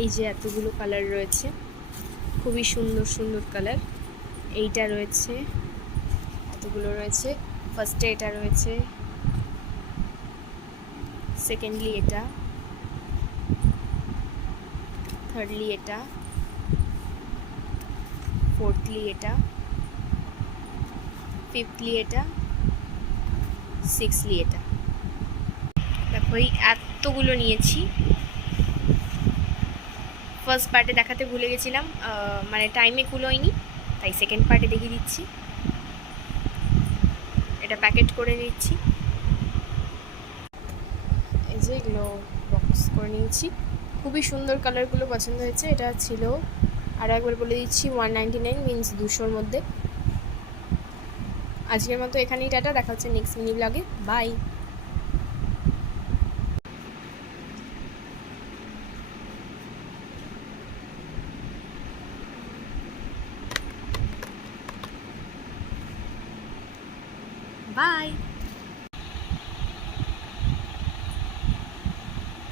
এই যে এতগুলো কালার রয়েছে, খুবই সুন্দর সুন্দর কালার। এইটা রয়েছে, এতগুলো রয়েছে। ফার্স্টে এটা রয়েছে, সেকেন্ডলি এটা, থার্ডলি এটা, ফোর্থলি এটা, ফিফথলি এটা, সিক্সথলি এটা। দেখো এই এতগুলো নিয়েছি। ফার্স্ট পার্টে দেখাতে ভুলে গেছিলাম, মানে টাইমে কুলোয়নি, তাই সেকেন্ড পার্টে দেখিয়ে দিচ্ছি। এটা প্যাকেট করে দিচ্ছি। এই যে এগুলো বক্স করে নিয়েছি। খুবই সুন্দর কালারগুলো পছন্দ হয়েছে। এটা ছিল, আরও একবার বলে দিচ্ছি, 199 মিনস 200-র মধ্যে। আজকের মতো এখানেই টাটা, দেখা হচ্ছে নেক্সট মিনি ব্লগে। বাই। বাই।